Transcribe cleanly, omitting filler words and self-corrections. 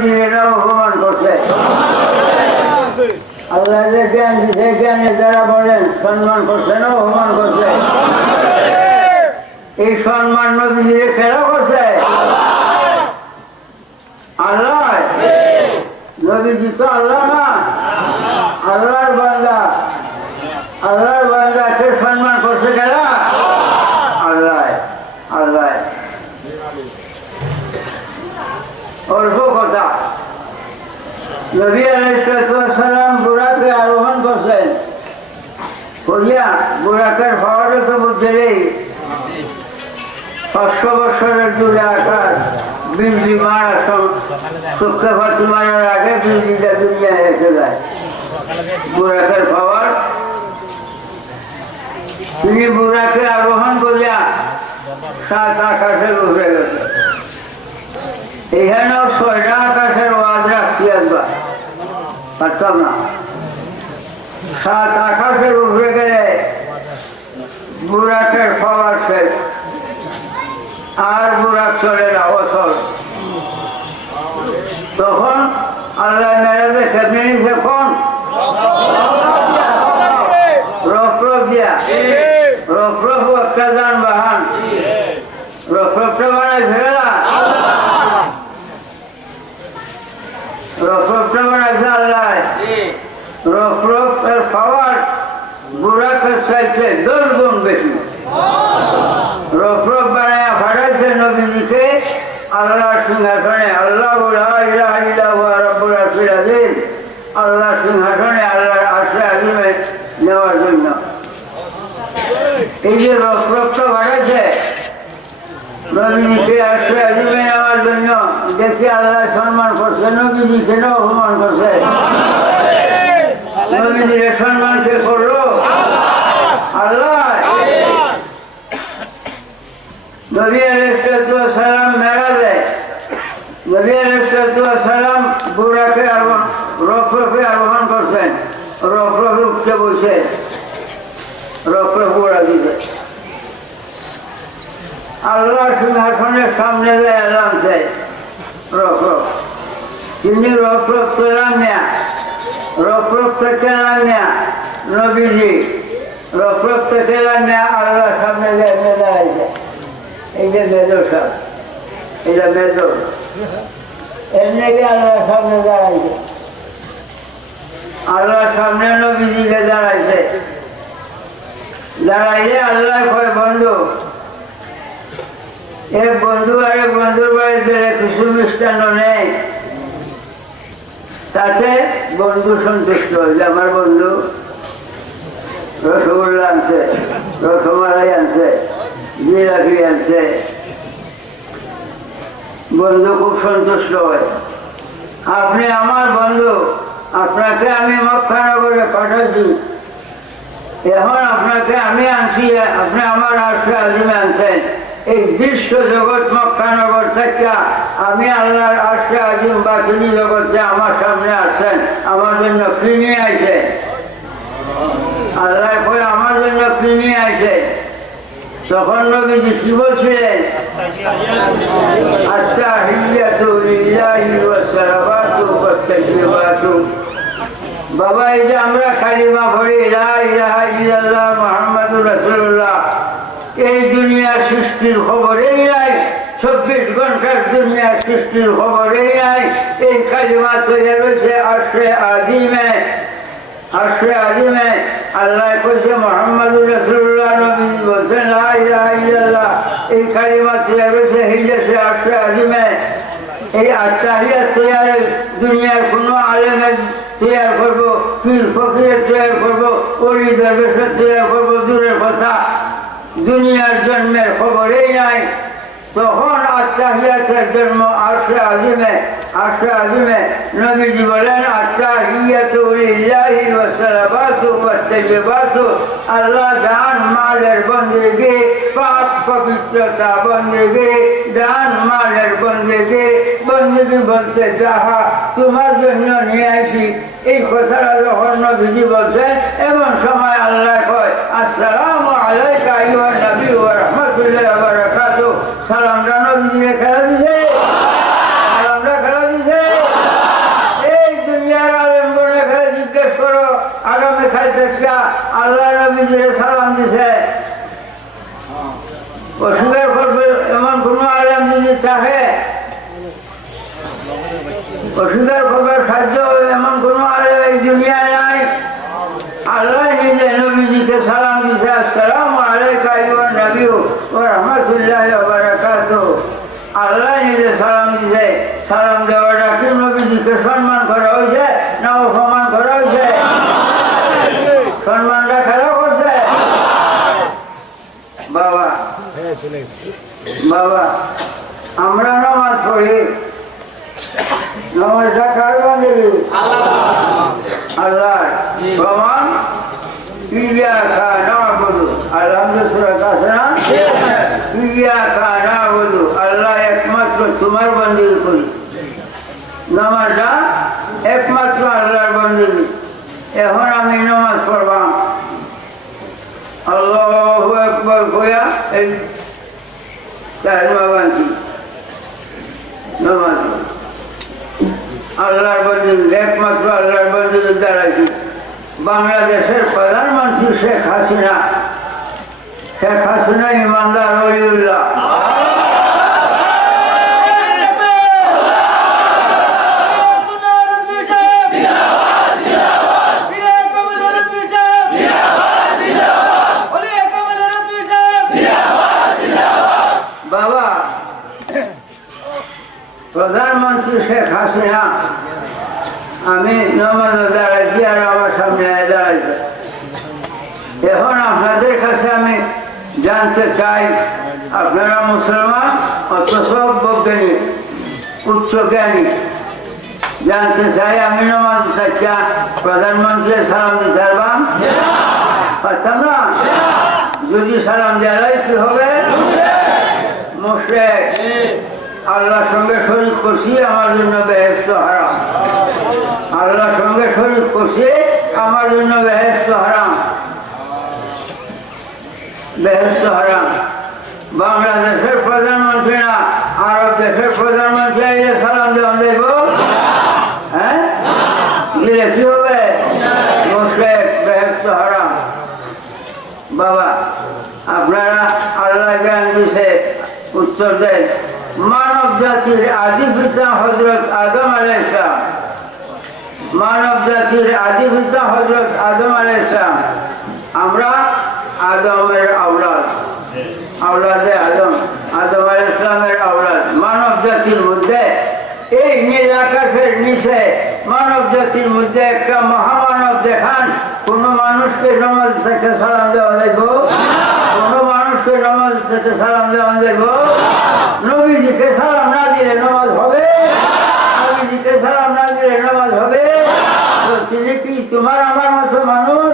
অপমান করছে। আল্লাহ যে জ্ঞান দিচ্ছে, জ্ঞানের দ্বারা বলেন সম্মান করছেন, অপমান করছে। এই সম্মান নবীজিরে খেলা করছে আল্লাহ। নবীজি তো আল্লাহ না, আল্লাহর বান্দা। আল্লাহর বান্দাকে সম্মান করছে খেলা আল্লাহ। আল্লাহ অল্প কথা। নবী আলাইহিস সালাম বুরাকে আরোহণ করছেন, করিয়া বুরাকের হওয়ারও তো বুঝলেই 500 বছরের দূরে আকাশ বিজলি মারা চোখে ফাঁকি মারার আগে বিজলিটা দুনিয়া এসে যায়। বুরাকের পাওয়ার তিনি বুরাকে আরোহণ করিয়া 7 আকাশে উঠে গেছে। এখানেও 6টা আকাশের ওয়াজ রাখছি একবার, পারতাম না। 7 আকাশের উঠে গেলে বুরাকের পাওয়ার শেষ, আর বুরাক চলে না, অচল। তখন আল্লাহ মেরাজে কেমনি নিছে কোন রফরফ দিয়া, রফরফ একটা যানবাহন, রফরফটা বানাইছে না, রফরফটা বানাইছে আল্লাহ। রফরফ এর পাওয়ার বুরাকের চাইতে 10 গুণ বেশি। রফরফ বানায়া ফাটাইছে নবীজিকে আল্লাহর সিংহাসনে। আল্লাহু লা ইলাহা ইল্লা হুয়া রাব্বুল আরশিল আযীম। আল্লাহর সিংহাসনে, আল্লাহর আরশে আযীমে নেওয়ার জন্য। এই যে রফরফটা বানাইছে নবীজিকে আরশে আযীমে নেওয়ার জন্য, দেখে আল্লাহ সম্মান করছে, নবীজিকে অপমান করছে। নবীজির সম্মান কে করলো আল্লাহ। নবী আলাইহিস সালাম মেরাজে, নবী আলাইহিস সালাম বুরাকে রফরফে আরোহণ করছেন। রফরফে উঠতে বসে রফরফ উড়া দিতে আল্লাহ সিংহাসনের সামনে যায় আরামছে রফরফ। তিনি রফরফ পেলাম না, রফরফ থেকে না নবীজি, রফরফ থেকে না আল্লাহ সামনে যায় দাঁড়াইছে। এই যে মেজর সাহেব, এটা মেজর, এমনি আল্লাহ সামনে দাঁড়াইছে। আল্লাহ সামনে নবীজিকে দাঁড়াইছে। দাঁড়াইলে আল্লাহ কয় বন্ধু, এক বন্ধু আরেক বন্ধুর বাড়িতে কিছু মিষ্টান্ন নেই, তাতে বন্ধু সন্তুষ্ট যে আমার বন্ধু রসগোল্লা আনছে, রসমালাই আনছে, জিলাপি আনছে। বন্ধু খুব সন্তুষ্ট হয়। আপনি আমার বন্ধু, আপনাকে আমি মক্কানগরে পাঠাচ্ছি, এখন আপনাকে আমি আনছি, আপনি আমার আরশে আযীমে আনছেন। এই বিশ্ব জগৎ মক্কানগর থেকে আমি আল্লাহর আরশে আযীম বাতিনি জগতে আমার সামনে আসছেন, আমার জন্য কি নিয়ে আইছে? আল্লাহ কই আমার জন্য কি নিয়ে আইছে? তখন নবীজি কি বলছিলেন? আত্তাহিয়াতু লিল্লাহি ওয়া সালাওয়াতু ওয়াত তাইয়্যিবাতু। বাবা, এই যে আমরা কালিমা পড়ি লা ইলাহা ইল্লাল্লাহ মুহাম্মাদুর রাসূলুল্লাহ, এই দুনিয়ার সৃষ্টির খবরেই নাই, 24 ঘন্টার দুনিয়ার সৃষ্টির খবরেই নাই। এই কালিমা তৈরি হয়েছে আরশে আযীমে। আরশে আযীমে আল্লাহ কইছে মুহাম্মাদুর রাসূলুল্লাহ, নবী বলছেন লা ইলাহা ইল্লাল্লাহ। এই কালিমা তৈরি হয়েছে হিজসে আরশে আযীমে। এই আত্তাহিয়াত তৈরি দুনিয়ার কোনো আলেমের তৈরি করবো, পীর ফকিরের তৈরি করবো, ওলি দরবেশের তৈরি করবো, দূরের কথা, দুনিয়ার জন্মের খবরেই নাই। তখন আত্তাহিয়াতের জন্ম আরশে আযীমে। আরশে আযীমে নবীজি বলেন আত্তাহিয়াতু লিল্লাহি ওয়া সালাওয়াতু ওয়াত তাইয়্যিবাতু। আল্লাহ দান মালের বন্দেগি, পাক পবিত্রতা বন্দেগি, দান মালের বন্দেগি। বন্দেগি বলতে যাহা তোমার জন্য নিয়ে আসি, এই কথাটা যখন নবীজি বলছেন, এমন সময় আল্লাহ কয় আসসালামু আলাইকা আইয়ুহান নবী ওয়া রাহমাতুল্লাহি ওয়া বারাকাতুহু। সালামটা নবীজিকে খেলা দিছে, সালামটা খেলা দিছে। অস্বীকার করবার সাধ্য এমন কোনো আলেম এই দুনিয়ায় নাই। আল্লাহ নিজে নবীজিকে সালাম দিতে, আসসালামু আলাইকা আইয়ুহান নবী ওয়া রাহমাতুল্লাহি ওয়া বারাকাতুহু। আল্লাহ নিজে সালাম দিতে, সালাম দেওয়াটা কি নবীজিকে সম্মান করা হয়েছে না অপমান করা হয়েছে? সম্মানটা খারাপ হচ্ছে। বাবা বাবা আমরা নামাজ পড়ি, নামাজটা কার বান্ধবী? আল্লাহ। প্রমাণ ইয়াকা না'বুদু, আলহামদুলিল্লাহ সূরা কাছে না, ইয়াকা না'বুদু, আল্লাহ একমাত্র তোমার বান্দগি করি। নামাজটা একমাত্র আল্লাহর বান্দগি। এখন আমি নামাজ পড়বাম, আল্লাহু আকবার কইয়া এই কালিমা বাঁধি, নামাজ আল্লাহর বান্দগি, একমাত্র আল্লাহর বান্দগির দ্বারাই। বাংলাদেশের প্রধানমন্ত্রী শেখ হাসিনা ইমানদার ওলিউল্লাহ। বাবা প্রধানমন্ত্রী শেখ হাসিনা আমি নামাজে দাঁড়াইছি আর আমার সামনে দাঁড়াইছে। এখন আপনাদের কাছে আমি জানতে চাই, আপনারা মুসলমান অথচ বৈজ্ঞানিক উচ্চ জ্ঞানী, জানতে চাই আমি নামাজ চাইছা প্রধানমন্ত্রী সালাম দিতে পারবাম? পারতাম না? যদি সালাম দেওয়া কি হবে? মুশরিক, আল্লাহর সঙ্গে শরীক করছি, আমার জন্য বেহেশত হারাম। আল্লাহর সঙ্গে শরীক করছি, আমার জন্য বেহেশত হারাম, বেহেশত হারাম। বাংলাদেশের প্রধানমন্ত্রী না, আরব দেশের প্রধানমন্ত্রী আইলে সালাম দেওয়া দেব? হ্যাঁ, দিলে কি হবে? মুশরিক, বেহেশত হারাম। বাবা আপনারা আল্লাহ জ্ঞান দিছে, উত্তর দেন। মানব জাতির আদি পিতা হযরত আদম আলাইহিস সালাম, মানব জাতির আদি পিতা হযরত আদম আলাইহিস সালাম। আমরা আদমের আওলাদ, আওলাদে আদম, আদম আলাইহিস সালামের আওলাদ। মানব জাতির মধ্যে এই নীল আকাশের নিচে মানব জাতির মধ্যে একটা মহামানব দেখান, কোন মানুষকে নামাজ থেকে সালাম দেওয়া দেব? কোন মানুষকে নামাজ থেকে সালাম দেওয়া দেব? নবীজিকে সালাম না দিলে নামাজ হবে? নবীজিকে সালাম না দিলে নামাজ হবে? তিনি কি তোমার আমার মতো মানুষ?